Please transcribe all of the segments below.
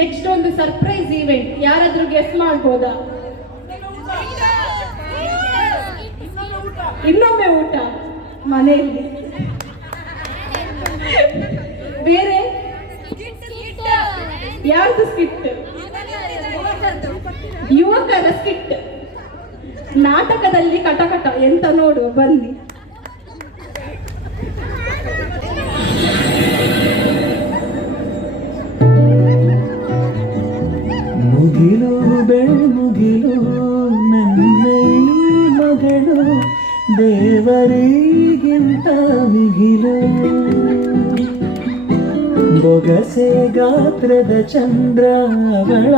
Next ಒಂದು surprise event, ಯಾರಾದ್ರೂ guess ಮಾಡ್ಬೋದಾ? ಇನ್ನೊಮ್ಮೆ ಊಟ ಮನೆಯಲ್ಲಿ. ಬೇರೆ ಯಾರ್ದು ಸ್ಕಿಟ್? ಯುವಕರ ಸ್ಕಿಟ್. ನಾಟಕದಲ್ಲಿ ಕಟಕಟ ಎಂತ ನೋಡು ಬನ್ನಿ. ಮುಗಿಲು ಬೆಳ್ಮುಗಿಲು ನನ್ನ ಮಗಳು ದೇವರಿಗಿಂತ ಮಿಗಿಲು, ಬೊಗಸೆ ಗಾತ್ರದ ಚಂದ್ರ ಅವಳ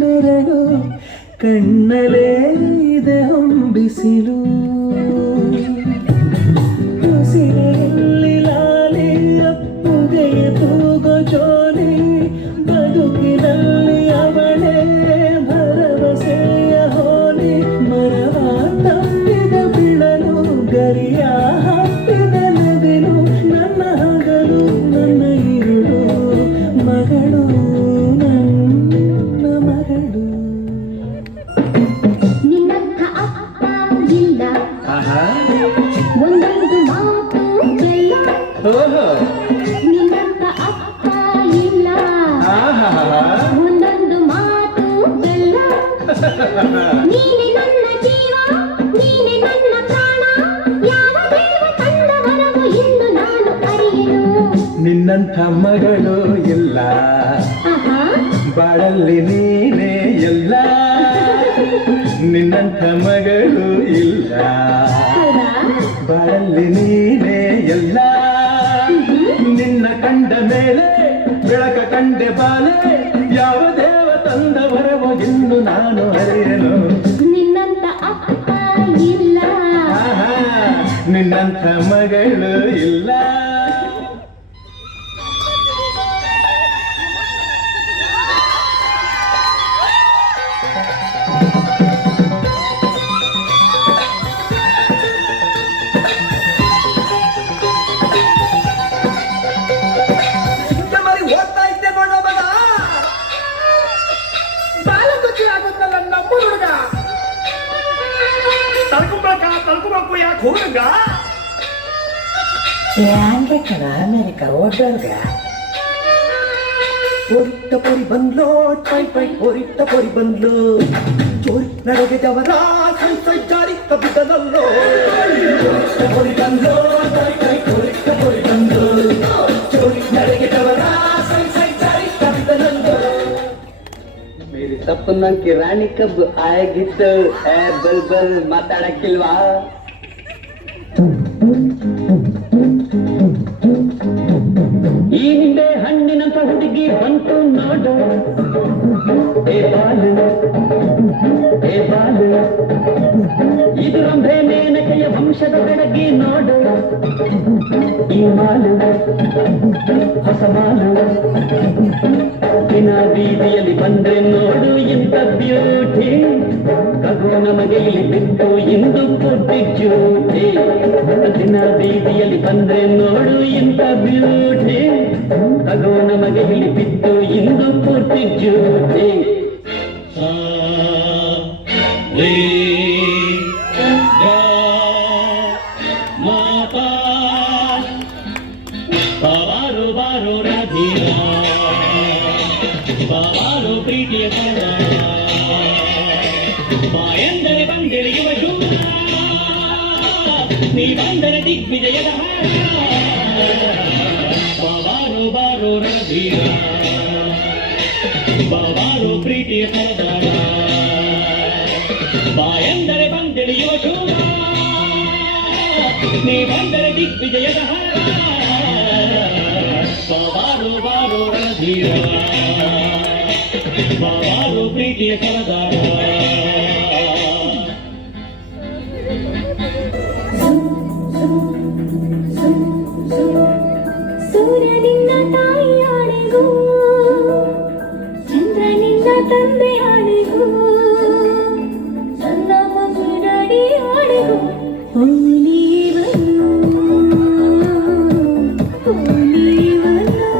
ನೆರಳು, ಕಣ್ಣಲೇ ಇದೆ ಹೊಂಬಿಸಿಲು. ಉಸಿರಲ್ಲಿ ಲಾಲಿ ಅಪ್ಪುಗೆಯ ತೂಗೋ ಜೋಲಿ, ಬದುಕಿನಲ್ಲಿ ಅವಳೇ ಭರವಸೆಯ ಹೋಲಿ. ಮರವ ತಪ್ಪಿದ ಬಿಳಲು, ಗರಿಯ ಹಪ್ಪಿದ ನವಿಲು, ನನ್ನ ಹಗಲು ನನ್ನ ಇರುಳು, ಮಗಳು ನನ್ನ ಮಗಳು. ನಿನ್ನಂಥ ಅಪ್ಪ ಇಲ್ಲ, ಒಂದೊಂದು ಮಾತು ಎಲ್ಲ. ನಿನ್ನಂಥ ಅಪ್ಪ ಇಲ್ಲ, ಒಂದೊಂದು ಮಾತು ಎಲ್ಲ. ನೀನೆ ನನ್ನ ಜೀವ, ನೀನೆ ನನ್ನ ಪ್ರಾಣ, ಯಾವ ದೇವ ತಂದ ವರವು ಎಂದು ನಾನು ಅರಿಯೆನು. ನಿನ್ನಂಥ ಮಗಳು ಇಲ್ಲ, ಬಾಳಲ್ಲಿ ನೀನೇ ಎಲ್ಲ. ನಿನ್ನಂಥ ಮಗಳು ಇಲ್ಲ, ಬಾಳಲ್ಲಿ ನೀನೇ ಎಲ್ಲ. ನಿನ್ನ ಕಂಡ ಮೇಲೆ ಬೆಳಕ ಕಂಡೆ ಬಾಲೆ, ಯಾವ ದೇವ ತಂದ ವರವೋ ಎಂದು ನಾನು ಅರಿಯನು. ನಿನ್ನಂಥ ಅಪ್ಪ ಇಲ್ಲ, ನಿನ್ನಂಥ ಮಗಳು ಇಲ್ಲ. ತಳ್ಕೊಬೇಕು ಯಾಕೆ ಹೋಗಂಗ? ಯಾಕೆ ಕಣ ಅಮೆರಿಕ ಓಡೋರ್ಗ ಪೊರಿತ್ತ ಪೊರಿ ಬಂದ್ಲು, ಟೈ ಟೈ ಪೊರಿತ್ತ ಪೊರಿ ಬಂದ್ಲು. ಚೋರಿ ನಡೆಗೆದವರ ಸೈ ಸೈ ಜಾರಿ ಕಬ್ಬಿದನಲ್ಲೋ. ಪೊರಿತ್ತ ಪೊರಿ ಬಂದ್ಲು, ಟೈ ಟೈ ಪೊರಿತ್ತ ಪೊರಿ ಬಂದ್ಲು. ಚೋರಿ ನಡೆಗೆದವರ ಸೈ ಸೈ ಜಾರಿ ಕಬ್ಬಿದನಲ್ಲೋ. मेरी सपना की रानी कब आएगी तो ए बलबल ಮಾತಾಡಕ್ಕಿಲ್ವಾ? ಈ ನಿಂಬೆ ಹಣ್ಣಿನಂತ ಹುಡುಗಿ ಬಂತು ನೋಡು, ಏ ಬಾಲು ಏ ಬಾಲು, ಇದು ರಂಭೆ ಮೇನಕೆಯ ವಂಶದ ಬೆಡಗಿ ನೋಡು. ಈ ಮಾಲು ಹೊಸ ಮಾಲು, ದಿನ ಬೀದಿಯಲ್ಲಿ ಬಂದ್ರೆ ನೋಡು ಇಂಥ ಬ್ಯೂಟಿ. ಕಗು ನಮಗೆ ಇಲ್ಲಿ ಬಿಟ್ಟು ಇಂದು ಪುಟ್ಟಿ ಜ್ಯೂಟಿ. ದಿನ ಬೀದಿಯಲ್ಲಿ ಬಂದ್ರೆ ನೋಡು ಇಂಥ ಬ್ಯೂಟಿ. ಕಗು ನಮಗೆ ಇಲ್ಲಿ ಬಿಟ್ಟು ಇಂದು ಪುಟ್ಟಿ ಜ್ಯೂಟಿ. ಬಾರೋ ಬಾರೋ ರಾಧೀರ, ಬಾರೋ ಪ್ರೀತಿಯ ಕರ, ಬಾಯಂದರೆ ಬಂದೆಳೆಯುವ ಶೂರ, ನೀ ಬಂದರೆ ದಿಗ್ವಿಜಯದ ಹಾರ. ಬಾರೋ ಬಾರೋ ರಾಧೀರ, ಬಾರೋ ಪ್ರೀತಿಯ ಕರದಾರ, ಬಾಯಂದರೆ ಬಂದೆಳೆಯುವ ಶೂರ, ನೀ ಬಂದರೆ ದಿಗ್ವಿಜಯದ ಹಾರ. ಬಾರೋ ಬಾರೋ ರಣಧೀರ, ಬಾರೋ ಪ್ರೀತಿಯ ಕರದಾರ. ಸೂರ್ಯನಿಂದ ತಾಯಿಯಾಣೆಗೂ, ಚಂದ್ರನಿಂದ ತಂದೆಯಾಣೆಗೂ, ನನ್ನ ಮಗುಡಡಿಯಾಣೆಗೂ, ನೀವನು ನೀವನು.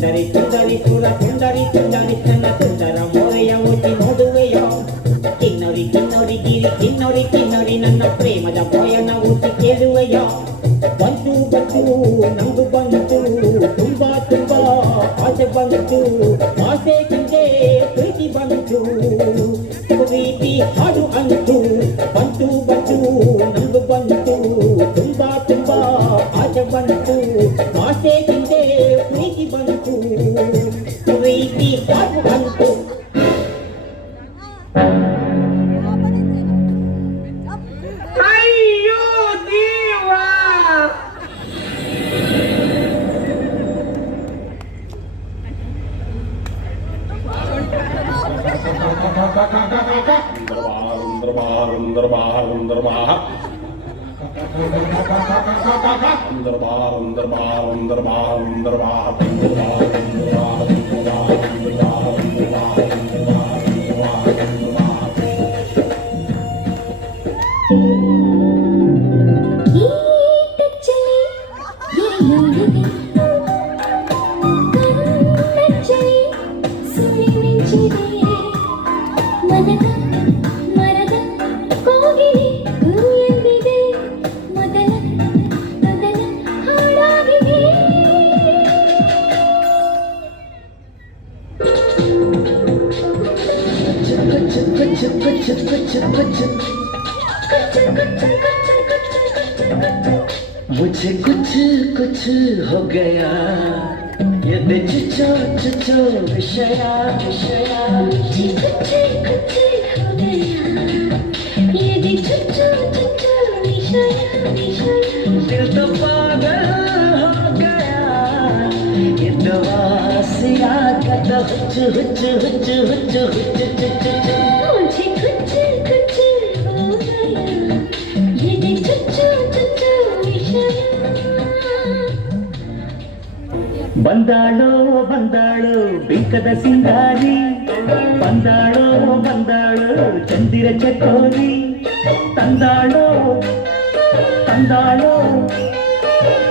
ಸುಂದರಿ ಸುಂದರಿ ಸುರ ಸುಂದರಿ ಸುಂದರಿ ನನ್ನ ಸುಂದರ ಮೋರೆಯ ಓಟಿ ನೋಡುವೆಯೋ ಕಿನ್ನೊರಿ ಕಿನ್ನೊರಿ ಗಿರಿ ಕಿನ್ನೊರಿ ಕಿನ್ನೊರಿ ನನ್ನ ಪ್ರೇಮದ ಭಯನ ಊಟಿ ಕೇಳುವೆಯೋ ಬಂತು ಬಂತು ನಂಗು ಬಂತು ತುಂಬಾ ತುಂಬಾ ಆಸೆ ಬಂತು ಆಸೆಗಿಂದೆ ಪ್ರೀತಿ ಬಂತು ಪ್ರೀತಿ ಹಾಡು ಅಂತು ಬಂತು ಬಂತು ನಂಗು ಬಂತು ತುಂಬಾ ತುಂಬಾ ಆಸೆ ಬಂತು ಆಸೆಗಿಂದೆ ಪ್ರೀತಿ ಬಂತು ಪ್ರೀತಿ ಹಾಡು ಅಂತು ಅಯ್ಯೋ ದೇವ ಈ ಟಚ್ಚಲಿ ಎಲ್ಲೋಡಿದೆ ಕಣ್ಣಚ್ಚಲಿ ಸುಳಿ ಮಿಂಚಿದೆ ಮನದ ಮರದ ಕೋಗಿಲೆ ಗುರಿಯಲ್ಲಿದೆ ಮೊದಲ ಹಾಡಾಗಿದೆ मुझे कुछ कुछ हो गया ये दिल चो चो विषया विषया मुझे कुछ कुछ हो गया ये दिल चुचो चुचो निशाया निशाया दिल तो पागल हो गया ये दवा सिया का तो हुच हुच हुच हुच हुच हुच मुझे कुछ कुछ हो गया ये दिल चुचो चुचो निशाया ಬಂದಾಳೋ ಬಂದಾಳೋ ಬಿಂಕದ ಸಿಂಗಾರಿ ಬಂದಾಳೋ ಬಂದಾಳೋ ಚಂದಿರ ಚಕೋರಿ ತಂದಾಳೋ ತಂದಾಳೋ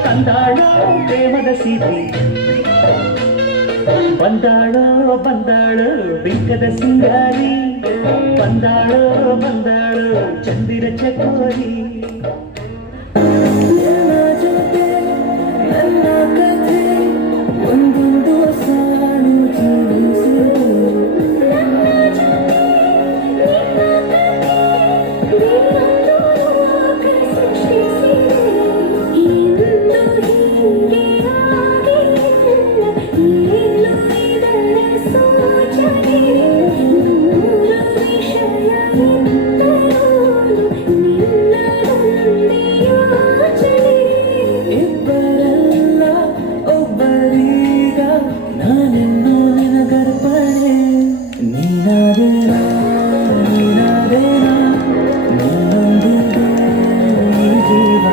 ತಂದಾಳೋ ಪ್ರೇಮದ ಸಿರಿ ಬಂದಾಳೋ ಬಂದಾಳೋ ಬಿಂಕದ ಸಿಂಗಾರಿ ಬಂದಾಳೋ ಬಂದಾಳೋ ಚಂದಿರ ಚಕೋರಿ ಒಂದೊಂದು ಸಾಲು ಇಬ್ಬರಲ್ಲ ಒಬ್ಬರೀಗ ನಾನೆನ್ನೋ ನಿನಗರ್ಪಣೆ ನೀನಾದೇನಾ ನೀನಾದೇನಾ ನಿನ್ನೊಂದಿಗೆ ಈ ಜೀವ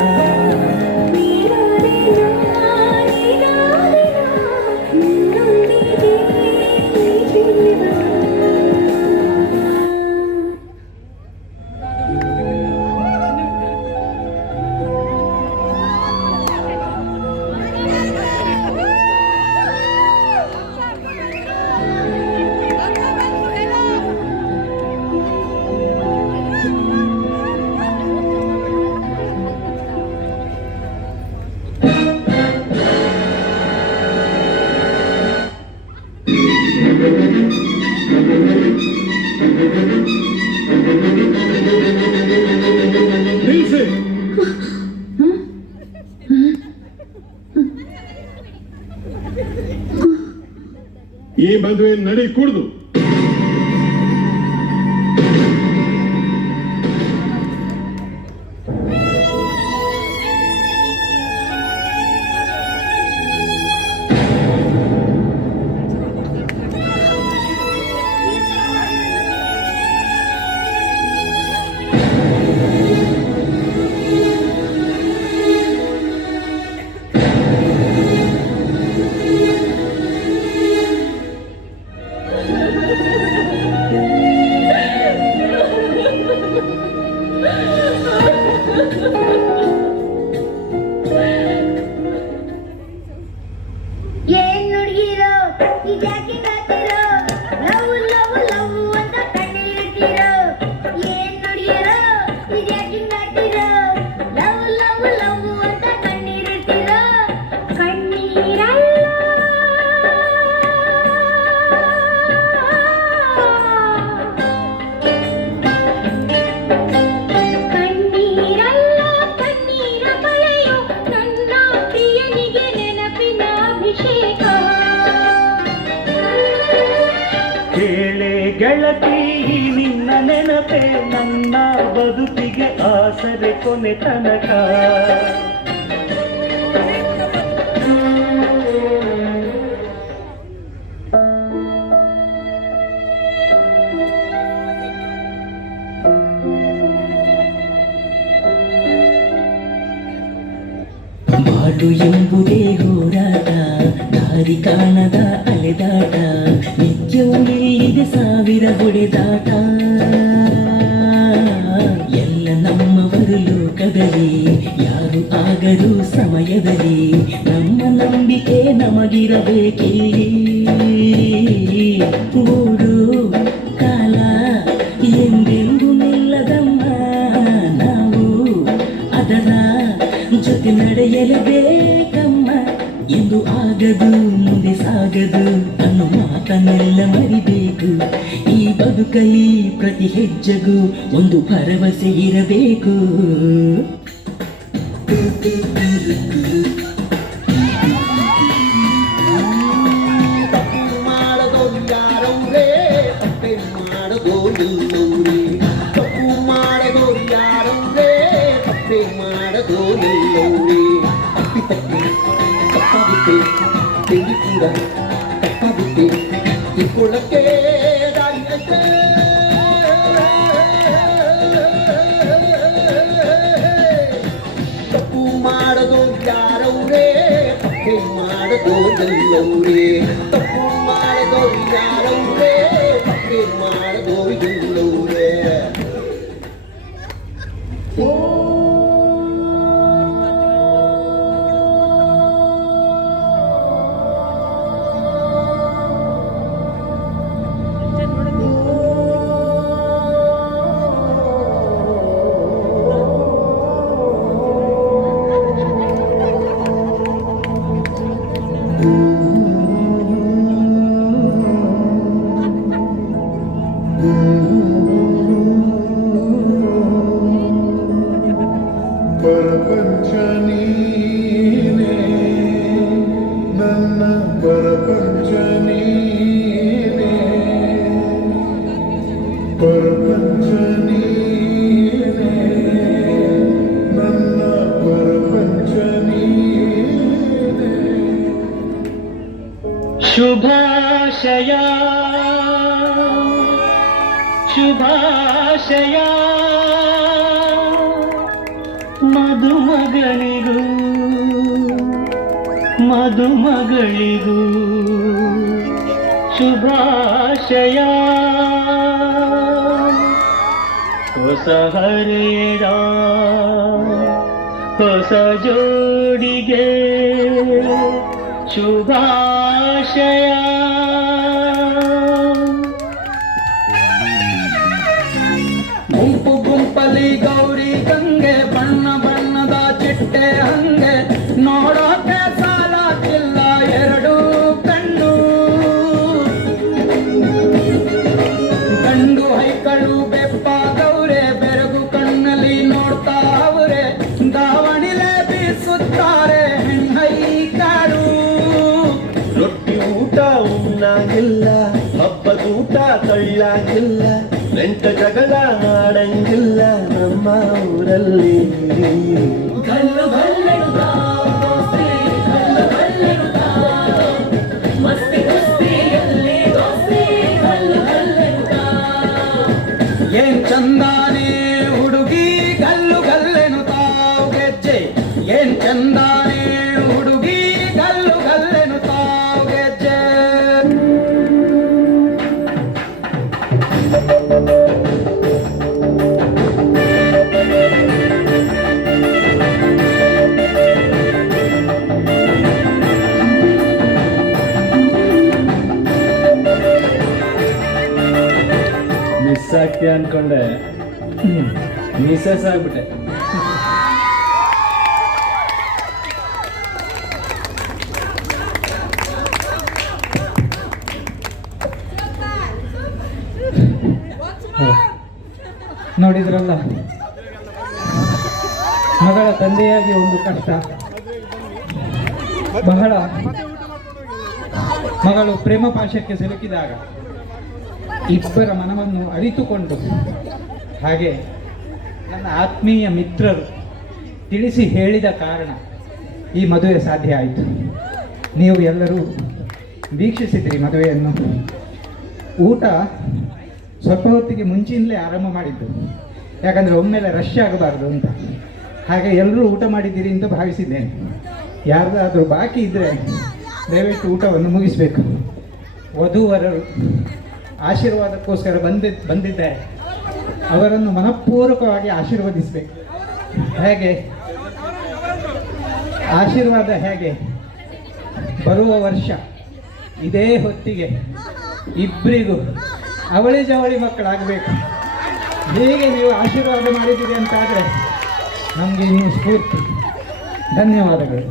ನಿಲ್ಸಿ ಈ ಮದುವೆ ನಡಿ ಕುಡ್ದು ಗೆಳತಿ ನಿನ್ನ ನೆನಪೆ ನನ್ನ ಬದುಕಿಗೆ ಆಸರೆ ಕೊನೆ ತನಕ. ಬಾಳು ಎಂಬುದೇ ಹೋರಾಟ, ದಾರಿ ಕಾಣದ ಅಲೆದಾಟ, ನಿತ್ಯವೂ ಇಲ್ಲಿದೆ ಸಾವಿರ ಹೊಡೆದಾಟ. ಎಲ್ಲ ನಮ್ಮವರು ಲೋಕದಲ್ಲಿ, ಯಾರು ಆಗರೂ ಸಮಯದಲ್ಲಿ, ನಮ್ಮ ನಂಬಿಕೆ ನಮಗಿರಬೇಕಿಲ್ಲಿ. ಓಡು ಕಾಲ ಎಂದೆಂದು ನಿಲ್ಲದಮ್ಮ, ನಾವು ಅದರ ಜೊತೆ ನಡೆಯಲೇಬೇಕಮ್ಮ. ಎಂದು ಆಗದು ಮುಂದೆ ಸಾಗದು ಅನ್ನೋ ಮಾತನ್ನೆಲ್ಲ ಮರಿಬೇಕು. ಈ ಬದುಕಲಿ ಪ್ರತಿ ಹೆಜ್ಜೆಗೂ ಒಂದು ಭರವಸೆ ಇರಬೇಕು. ತಪ್ಪು ಮಾಡದೋರು ಯಾರವ್ರೇ, ತಪ್ಪೆ ಮಾಡದೋರು ಎಲ್ಲವ್ರೇ. ತಪ್ಪು ಮಾಡದೋರು ಯಾರವ್ರೇ, ತಪ್ಪೆ ಮಾಡದೋರು ಎಲ್ಲವ್ರೇ. ತಪ್ಪಾಗುತ್ತೆ ತಿಂಡಿ ಕೂಡ ತಪ್ಪಾಗುತ್ತೆ, ತಿಳ್ಕೊಳ್ಳಕ್ಕೆ ದಾರಿ ಅಷ್ಟೇ. ತಪ್ಪು ಮಾಡದೋರು ಯಾರವ್ರೇ, ತಪ್ಪೆ ಮಾಡದೋರು ಎಲ್ಲವ್ರೇ. ತಪ್ಪು ಮಾಡದೋರು ಯಾರವ್ರೇ, ತಪ್ಪೆ ಮಾಡದೋರು ಎಲ್ಲವ್ರೇ. ಪರಪಂಚ ನೀನೇ ನನ್ನ ಪರಪಂಚ ನೀನೇ, ಪರಪಂಚ ನೀನೇ ನನ್ನ ಪರಪಂಚ ನೀನೇ. ಶುಭಾಶಯ ಶುಭಾಶಯ ಮಧುಮಗನಿಗೂ ಮಧುಮಗಳಿಗೂ ಶುಭಾಶಯ. ಹೊಸ ಹರೆಯದ ಹೊಸ ಜೋಡಿಗೆ ಶುಭಾಶಯ. ಗುಂಪು ಗುಂಪಲಿ ಗೌರಿ ಗಂಗೆ, ಬಣ್ಣ ಬಣ್ಣದ ಚಿಟ್ಟೆ ಹಂಗೆ, ನೋಡೋಕೆ ಸಾಲಾಗಿಲ್ಲ ಎರಡು ಕಣ್ಣು. ಗಂಡು ಹೈಕಳು ಬೆಪ್ಪಾಗವ್ರೆ, ಬೆರಗು ಕಣ್ಣಲ್ಲಿ ನೋಡ್ತಾ ಅವ್ರೆ, ದಾವಣಿಲೆ ಬೀಸುತ್ತಾರೆ ಹೆಣ್ಣೈಕಾಳು. ರೊಟ್ಟಿ ಊಟ ಉಣ್ಣಾಗಿಲ್ಲ, ಹಬ್ಬದೂಟ ತಳ್ಳಾಗಿಲ್ಲ, ನೆಂಟ ಜಗಳ ಆಡಂಗಿಲ್ಲ ನಮ್ಮ ಊರಲ್ಲಿ. ಗಲ್ಲು ಗಲ್ಲೆಡುತ್ತಾ, ದೋಸ್ತಿ ಗಲ್ಲು ಗಲ್ಲೆಡುತ್ತಾ, ಮಸ್ತಿ ಕುಸ್ತಿಯಲ್ಲಿ ದೋಸ್ತಿ ಗಲ್ಲು ಗಲ್ಲೆಡುತ್ತಾ. ಏನ್ ಚಂದಾನೆ ಹುಡುಗಿ ಗಲ್ಲು ಗಲ್ಲೆನು ತಾವು ಗೆಜ್ಜೆ, ಏನ್ ಚಂದಾನೆ ಹುಡುಗಿ ಗಲ್ಲು ಗಲ್ಲೆನು ತಾವು ಗೆಜ್ಜೆ. ಮಿಸ್ ಆಗ್ತೀಯ ಅನ್ಕೊಂಡೆ, ಮಿಸಸ್ ಆಗ್ಬಿಟ್ಟೆ. ನೋಡಿದ್ರಲ್ಲ, ಮಗಳ ತಂದೆಯಾಗಿ ಒಂದು ಕಷ್ಟ. ಬಹಳ ಮಗಳು ಪ್ರೇಮ ಪಾಶಕ್ಕೆ ಸಿಲುಕಿದಾಗ ಇಬ್ಬರ ಮನವನ್ನು ಅರಿತುಕೊಂಡು ಹಾಗೆ ನನ್ನ ಆತ್ಮೀಯ ಮಿತ್ರರು ತಿಳಿಸಿ ಹೇಳಿದ ಕಾರಣ ಈ ಮದುವೆ ಸಾಧ್ಯ ಆಯಿತು. ನೀವು ಎಲ್ಲರೂ ವೀಕ್ಷಿಸಿದ್ರಿ ಮದುವೆಯನ್ನು. ಊಟ ಸ್ವಲ್ಪ ಹೊತ್ತಿಗೆ ಮುಂಚಿನಲೇ ಆರಂಭ ಮಾಡಿದ್ದು, ಯಾಕಂದರೆ ಒಮ್ಮೆಲೆ ರಶ್ ಆಗಬಾರ್ದು ಅಂತ. ಹಾಗೆ ಎಲ್ಲರೂ ಊಟ ಮಾಡಿದ್ದೀರಿ ಅಂತ ಭಾವಿಸಿದ್ದೇನೆ. ಯಾರ್ದಾದರೂ ಬಾಕಿ ಇದ್ದರೆ ದಯವಿಟ್ಟು ಊಟವನ್ನು ಮುಗಿಸಬೇಕು. ವಧೂವರರು ಆಶೀರ್ವಾದಕ್ಕೋಸ್ಕರ ಬಂದಿದ್ದಾರೆ, ಅವರನ್ನು ಮನಪೂರ್ವಕವಾಗಿ ಆಶೀರ್ವದಿಸಬೇಕು. ಹೇಗೆ ಆಶೀರ್ವಾದ ಹೇಗೆ ಬರುವ ವರ್ಷ ಇದೇ ಹೊತ್ತಿಗೆ ಇಬ್ಬರಿಗೂ ಅವಳಿ ಜವಳಿ ಮಕ್ಕಳಾಗಬೇಕು. ಹೀಗೆ ನೀವು ಆಶೀರ್ವಾದ ಮಾಡಿದ್ದೀರಿ ಅಂತಾದರೆ ನಮಗೆ ಇನ್ನೂ ಸ್ಫೂರ್ತಿ. ಧನ್ಯವಾದಗಳು.